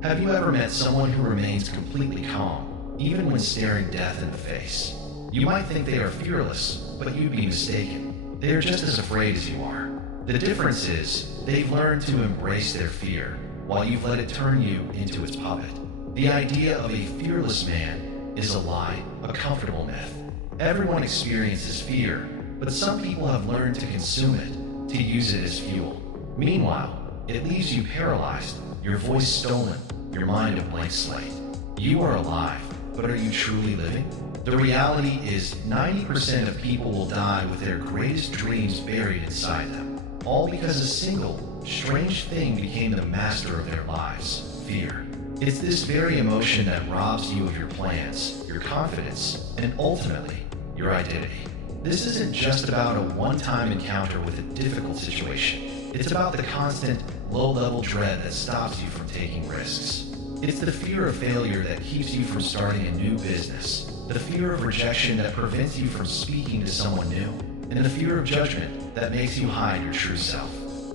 Have you ever met someone who remains completely calm, even when staring death in the face? You might think they are fearless, but you'd be mistaken. They are just as afraid as you are. The difference is, they've learned to embrace their fear, while you've let it turn you into its puppet. The idea of a fearless man is a lie, a comfortable myth. Everyone experiences fear, but some people have learned to consume it, to use it as fuel. Meanwhile, it leaves you paralyzed, your voice stolen, your mind a blank slate. You are alive, but are you truly living? The reality is 90% of people will die with their greatest dreams buried inside them, all because a single, strange thing became the master of their lives: fear. It's this very emotion that robs you of your plans, your confidence, and ultimately, your identity. This isn't just about a one-time encounter with a difficult situation. It's about the constant, low-level dread that stops you from taking risks. It's the fear of failure that keeps you from starting a new business, the fear of rejection that prevents you from speaking to someone new, and the fear of judgment that makes you hide your true self.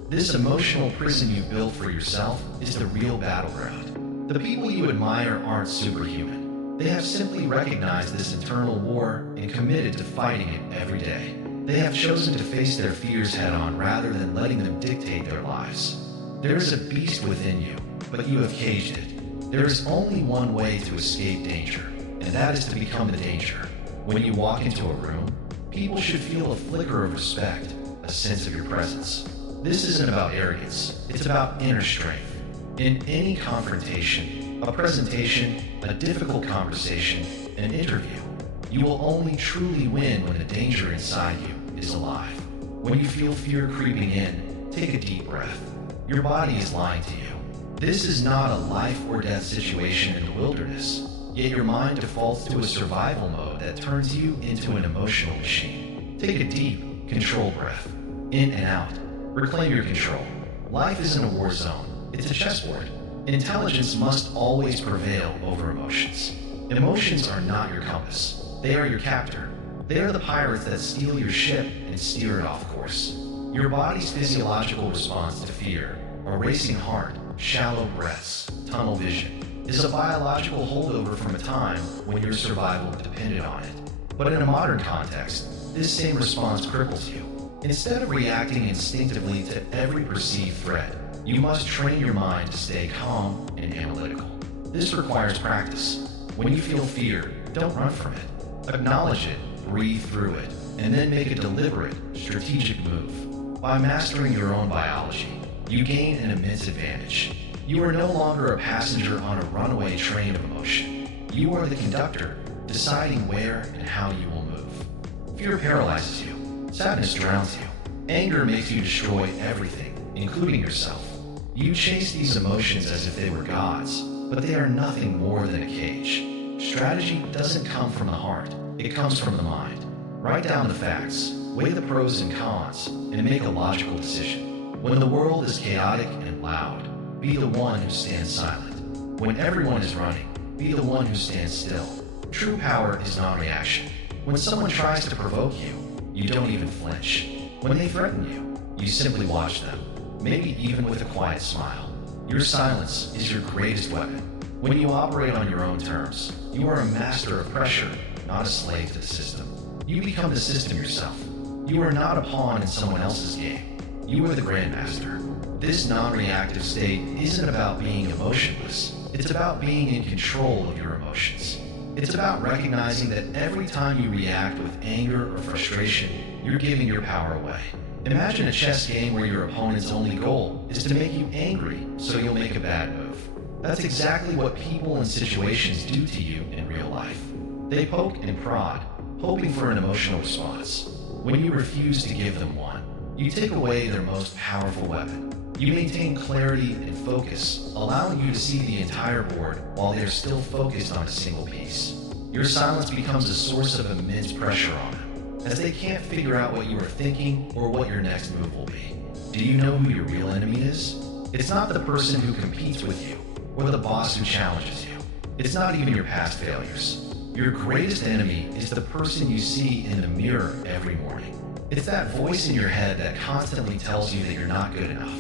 This emotional prison you built for yourself is the real battleground. The people you admire aren't superhuman. They have simply recognized this internal war and committed to fighting it every day. They have chosen to face their fears head-on rather than letting them dictate their lives. There is a beast within you, but you have caged it. There is only one way to escape danger, and that is to become the danger. When you walk into a room, people should feel a flicker of respect, a sense of your presence. This isn't about arrogance, it's about inner strength. In any confrontation, a presentation, a difficult conversation, an interview, you will only truly win when the danger inside you is alive. When you feel fear creeping in, take a deep breath. Your body is lying to you. This is not a life or death situation in the wilderness, yet your mind defaults to a survival mode that turns you into an emotional machine. Take a deep, controlled breath, in and out. Reclaim your control. Life isn't a war zone. It's a chessboard. Intelligence must always prevail over emotions. Emotions are not your compass. They are your captor. They are the pirates that steal your ship and steer it off course. Your body's physiological response to fear, a racing heart, shallow breaths, tunnel vision, is a biological holdover from a time when your survival depended on it. But in a modern context, this same response cripples you. Instead of reacting instinctively to every perceived threat, you must train your mind to stay calm and analytical. This requires practice. When you feel fear, don't run from it. Acknowledge it, breathe through it, and then make a deliberate, strategic move. By mastering your own biology, you gain an immense advantage. You are no longer a passenger on a runaway train of emotion. You are the conductor, deciding where and how you will move. Fear paralyzes you. Sadness drowns you. Anger makes you destroy everything, including yourself. You chase these emotions as if they were gods, but they are nothing more than a cage. Strategy doesn't come from the heart, it comes from the mind. Write down the facts, weigh the pros and cons, and make a logical decision. When the world is chaotic and loud, be the one who stands silent. When everyone is running, be the one who stands still. True power is non-reaction. When someone tries to provoke you, you don't even flinch. When they threaten you, you simply watch them, maybe even with a quiet smile. Your silence is your greatest weapon. When you operate on your own terms, you are a master of pressure, not a slave to the system. You become the system yourself. You are not a pawn in someone else's game. You are the grandmaster. This non-reactive state isn't about being emotionless. It's about being in control of your emotions. It's about recognizing that every time you react with anger or frustration, you're giving your power away. Imagine a chess game where your opponent's only goal is to make you angry so you'll make a bad move. That's exactly what people and situations do to you in real life. They poke and prod, hoping for an emotional response. When you refuse to give them one, you take away their most powerful weapon. You maintain clarity and focus, allowing you to see the entire board while they are still focused on a single piece. Your silence becomes a source of immense pressure on them, as they can't figure out what you are thinking or what your next move will be. Do you know who your real enemy is? It's not the person who competes with you, or the boss who challenges you. It's not even your past failures. Your greatest enemy is the person you see in the mirror every morning. It's that voice in your head that constantly tells you that you're not good enough.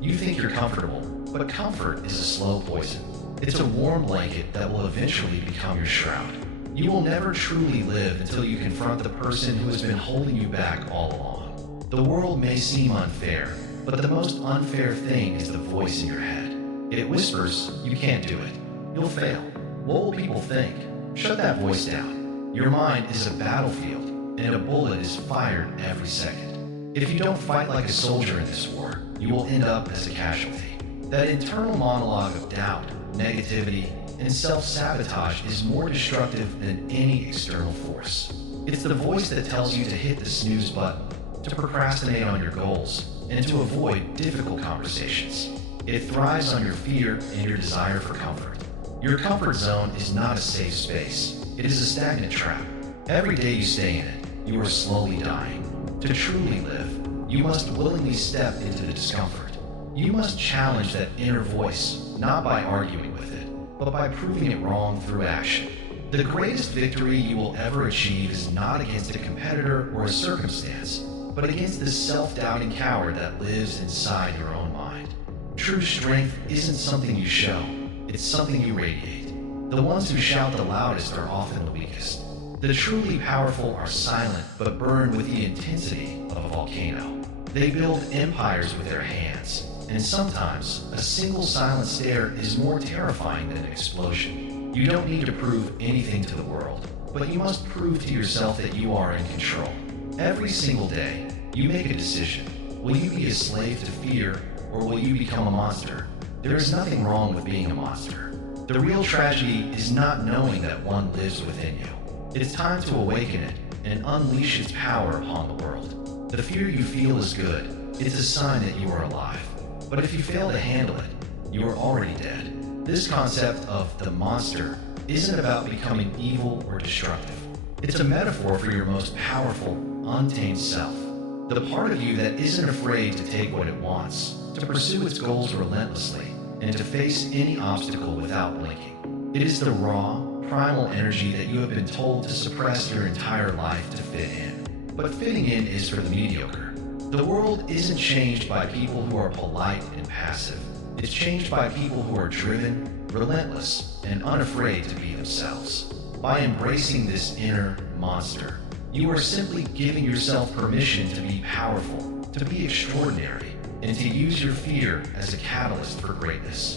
You think you're comfortable, but comfort is a slow poison. It's a warm blanket that will eventually become your shroud. You will never truly live until you confront the person who has been holding you back all along. The world may seem unfair, but the most unfair thing is the voice in your head. It whispers, you can't do it. You'll fail. What will people think? Shut that voice down. Your mind is a battlefield, and a bullet is fired every second. If you don't fight like a soldier in this war, you will end up as a casualty. That internal monologue of doubt, negativity, and self-sabotage is more destructive than any external force. It's the voice that tells you to hit the snooze button, to procrastinate on your goals, and to avoid difficult conversations. It thrives on your fear and your desire for comfort. Your comfort zone is not a safe space. It is a stagnant trap. Every day you stay in it, you are slowly dying. To truly live, you must willingly step into the discomfort. You must challenge that inner voice, not by arguing with it, but by proving it wrong through action. The greatest victory you will ever achieve is not against a competitor or a circumstance, but against the self-doubting coward that lives inside your own mind. True strength isn't something you show, it's something you radiate. The ones who shout the loudest are often the weakest. The truly powerful are silent but burn with the intensity of a volcano. They build empires with their hands, and sometimes a single silent stare is more terrifying than an explosion. You don't need to prove anything to the world, but you must prove to yourself that you are in control. Every single day, you make a decision. Will you be a slave to fear, or will you become a monster? There is nothing wrong with being a monster. The real tragedy is not knowing that one lives within you. It is time to awaken it and unleash its power upon the world. The fear you feel is good. It's a sign that you are alive. But if you fail to handle it, you are already dead. This concept of the monster isn't about becoming evil or destructive. It's a metaphor for your most powerful, untamed self. The part of you that isn't afraid to take what it wants, to pursue its goals relentlessly, and to face any obstacle without blinking. It is the raw, primal energy that you have been told to suppress your entire life to fit in. But fitting in is for the mediocre. The world isn't changed by people who are polite and passive. It's changed by people who are driven, relentless, and unafraid to be themselves. By embracing this inner monster, you are simply giving yourself permission to be powerful, to be extraordinary, and to use your fear as a catalyst for greatness.